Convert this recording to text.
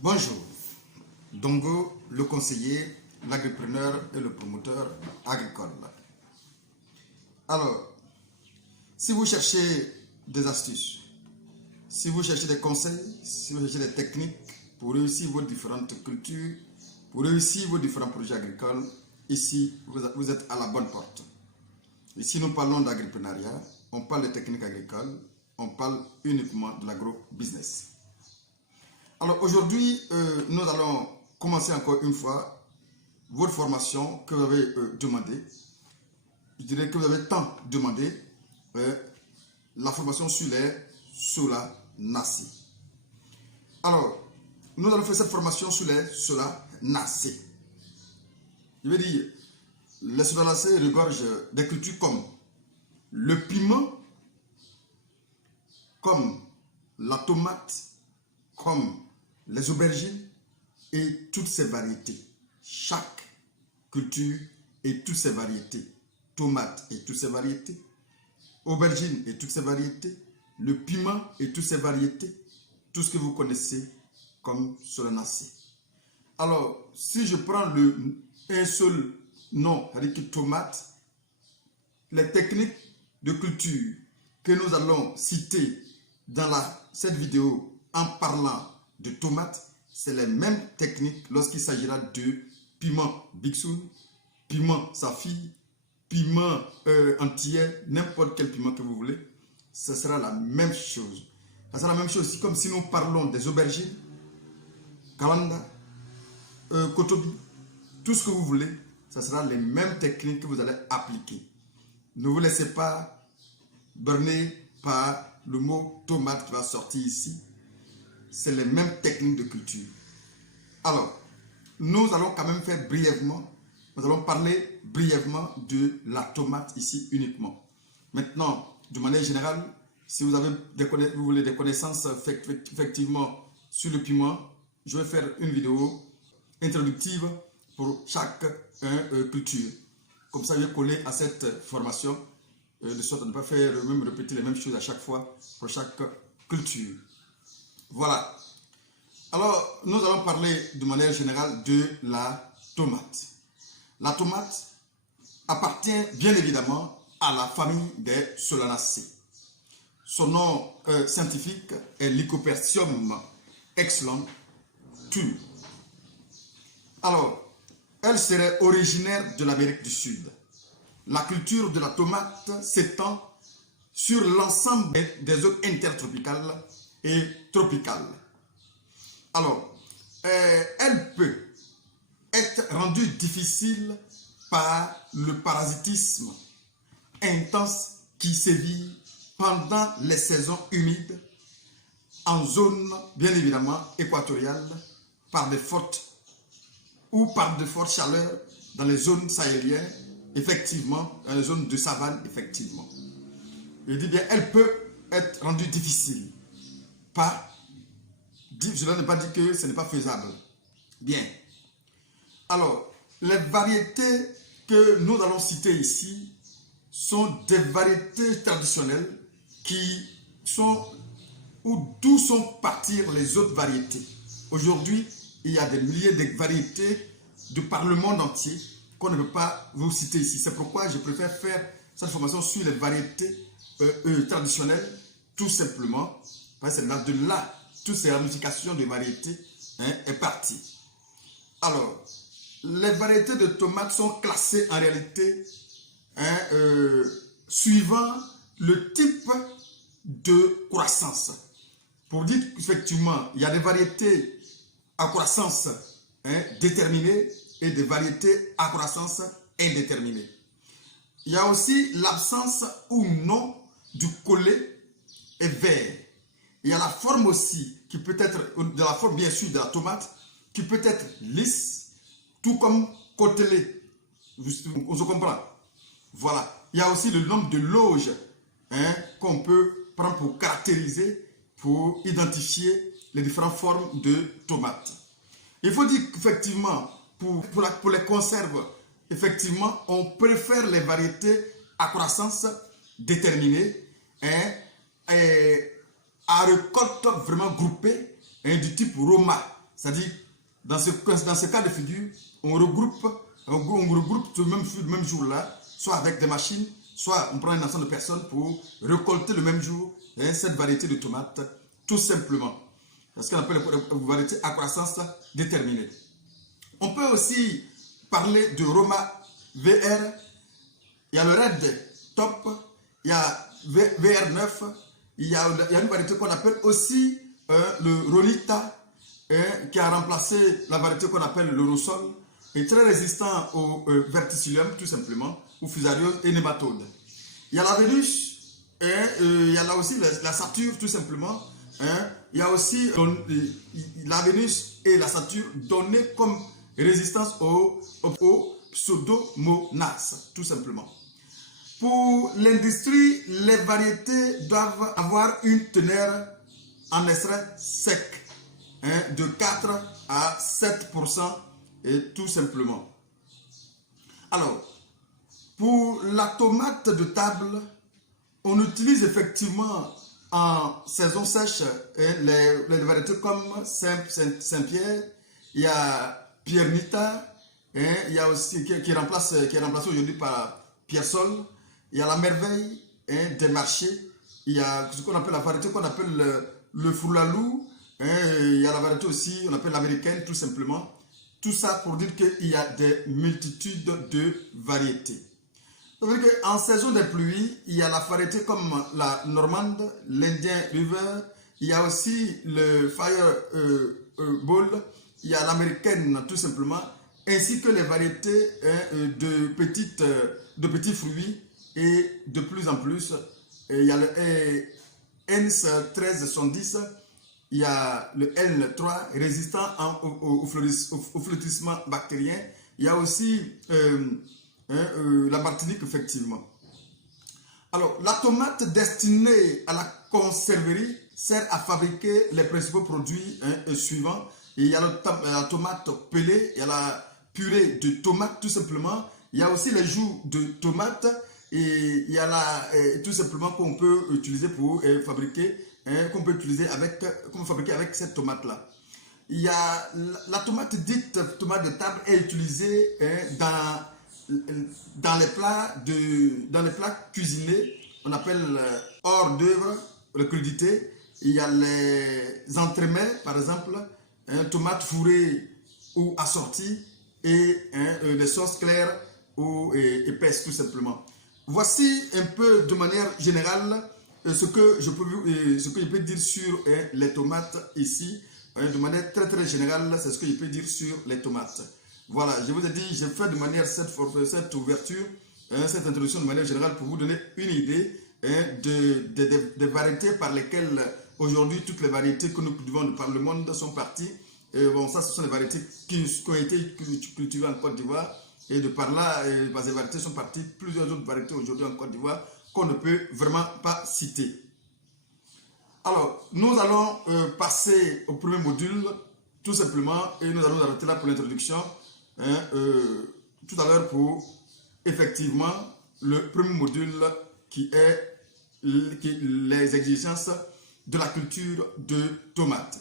Bonjour, Dongo, le conseiller, l'agripreneur et le promoteur agricole. Alors, si vous cherchez des astuces, si vous cherchez des conseils, si vous cherchez des techniques pour réussir vos différentes cultures, pour réussir vos différents projets agricoles, ici, vous êtes à la bonne porte. Ici, nous parlons d'agripreneuriat, on parle de techniques agricoles, on parle uniquement de l'agro-business. Alors aujourd'hui, nous allons commencer encore une fois votre formation que vous avez demandé. Je dirais que vous avez tant demandé la formation sur les solanacées. Alors, nous allons faire cette formation sur les solanacées. Je veux dire, les solanacées regorgent des cultures comme le piment, comme la tomate, comme les aubergines et toutes ces variétés. Chaque culture et toutes ces variétés. Tomates et toutes ces variétés. Aubergines et toutes ces variétés. Le piment et toutes ces variétés. Tout ce que vous connaissez comme solanacées. Alors, si je prends un seul nom, c'est-à-dire tomate, les techniques de culture que nous allons citer dans cette vidéo en parlant de tomates, c'est les mêmes techniques lorsqu'il s'agira de piment bixoun, piment safi, piment antillais, n'importe quel piment que vous voulez, ce sera la même chose. Ça sera la même chose aussi comme si nous parlons des aubergines, kalanda, kotobi, tout ce que vous voulez, ce sera les mêmes techniques que vous allez appliquer. Ne vous laissez pas berner par le mot tomate qui va sortir ici. C'est les mêmes techniques de culture. Alors, nous allons quand même faire brièvement, nous allons parler brièvement de la tomate ici uniquement. Maintenant, de manière générale, si vous voulez des connaissances effectivement sur le piment, je vais faire une vidéo introductive pour chaque culture. Comme ça, je vais coller à cette formation, de sorte à ne pas faire même répéter les mêmes choses à chaque fois pour chaque culture. Voilà. Alors, nous allons parler de manière générale de la tomate. La tomate appartient bien évidemment à la famille des solanacées. Son nom scientifique est Lycopodium excellent. Alors, elle serait originaire de l'Amérique du Sud. La culture de la tomate s'étend sur l'ensemble des zones intertropicales et tropicales. Alors, elle peut être rendue difficile par le parasitisme intense qui sévit pendant les saisons humides en zone bien évidemment équatoriale par de fortes chaleurs dans les zones sahéliennes, effectivement, dans les zones de savane, effectivement. Je dis bien, elle peut être rendue difficile. Cela ne veut pas dire que ce n'est pas faisable. Bien. Alors, les variétés que nous allons citer ici sont des variétés traditionnelles d'où sont parties les autres variétés. Aujourd'hui, il y a des milliers de variétés par le monde entier qu'on ne peut pas vous citer ici. C'est pourquoi je préfère faire cette formation sur les variétés traditionnelles, tout simplement, parce que c'est de là, toutes ces ramifications de variétés est partie. Alors, les variétés de tomates sont classées en réalité suivant le type de croissance. Pour dire qu'effectivement, il y a des variétés à croissance déterminée et des variétés à croissance indéterminée. Il y a aussi l'absence ou non du collet et vert. Il y a la forme aussi qui peut être, de la forme bien sûr de la tomate, qui peut être lisse, tout comme côtelée. On se comprend. Voilà. Il y a aussi le nombre de loges qu'on peut prendre pour caractériser, pour identifier les différentes formes de tomates. Il faut dire qu'effectivement, pour les conserves, effectivement, on préfère les variétés à croissance déterminée à récolte vraiment groupée du type Roma. C'est-à-dire, dans ce cas de figure, on regroupe le même jour-là, soit avec des machines, soit on prend un ensemble de personnes pour récolter le même jour cette variété de tomates, tout simplement. C'est ce qu'on appelle une variété à croissance déterminée. On peut aussi parler de Roma VR, il y a le Red Top, il y a VR9, il y a une variété qu'on appelle aussi le Ronita, qui a remplacé la variété qu'on appelle le Rossol, est très résistant au verticillium, tout simplement, aux fusarioses et nématodes. Il y a la Vénus, il y a là aussi la Sature, tout simplement. Il y a aussi la Vénus et la Sature données comme résistance au Pseudomonas, tout simplement. Pour l'industrie, les variétés doivent avoir une teneur en extrait sec de 4 à 7%, et tout simplement. Alors, pour la tomate de table, on utilise effectivement en saison sèche les variétés comme Saint-Pierre, il y a Piernita, il y a aussi qui est remplacé aujourd'hui par Pierre-Sol, il y a la merveille des marchés, il y a ce qu'on appelle la variété qu'on appelle le Foulalou, il y a la variété aussi, on appelle l'américaine, tout simplement. Tout ça pour dire qu'il y a des multitudes de variétés. C'est-à-dire qu'en saison des pluies, il y a la variété comme la normande, l'Indien River, il y a aussi le Fireball, il y a l'américaine, tout simplement, ainsi que les variétés de petits fruits, et de plus en plus, il y a le ENS 1370, il y a le L3 résistant au fleurissement bactérien. Il y a aussi la Martinique, effectivement. Alors, la tomate destinée à la conserverie sert à fabriquer les principaux produits suivants. Il y a la tomate pelée, il y a la purée de tomate, tout simplement. Il y a aussi les joues de tomate et il y a tout simplement qu'on peut utiliser pour fabriquer. Qu'on peut utiliser fabriquer avec cette tomate-là. Il y a la tomate dite tomate de table est utilisée dans les plats cuisinés. On appelle hors d'œuvre, le crudité. Il y a les entremets, par exemple, tomates fourrées ou assorties et les sauces claires ou épaisses, tout simplement. Voici un peu de manière générale ce que je peux dire sur les tomates ici, de manière très très générale, c'est ce que je peux dire sur les tomates. Voilà, je vous ai dit, je fais de manière cette ouverture, cette introduction de manière générale pour vous donner une idée des variétés par lesquelles aujourd'hui toutes les variétés que nous cultivons par le monde sont parties. Bon, ça ce sont les variétés qui ont été cultivées en Côte d'Ivoire et de par là, ces variétés sont parties plusieurs autres variétés aujourd'hui en Côte d'Ivoire qu'on ne peut vraiment pas citer. Alors, nous allons passer au premier module, tout simplement, et nous allons arrêter là pour l'introduction, tout à l'heure pour, effectivement, le premier module qui est les exigences de la culture de tomates.